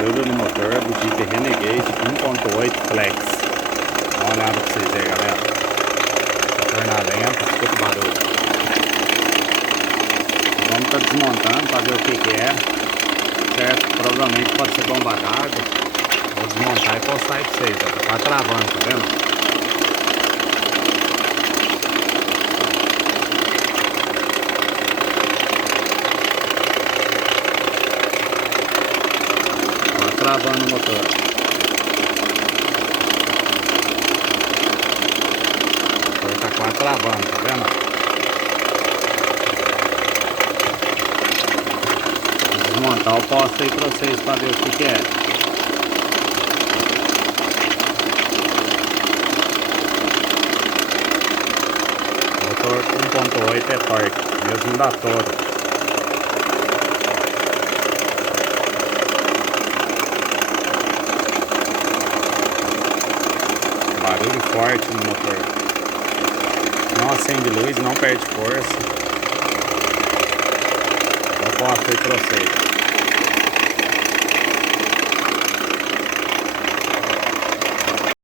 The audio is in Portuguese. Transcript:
Barulho no motor do Jeep Renegade 1.8 Flex. Dá uma olhada pra vocês aí, galera. Motor na lenta, escuta o barulho. Vamos estar desmontando para ver o que é. Certo? Provavelmente pode ser bomba d'água. Vou desmontar e postar aí pra vocês. Ó. Tá travando, tá vendo? Travando o motor. O motor tá quase travando, tá vendo? Vou desmontar o posto aí pra vocês pra ver o que é. O motor 1.8 é forte, mesmo da Toro. Barulho forte no motor. Não acende luz, não perde força. Eu posto aí pra vocês.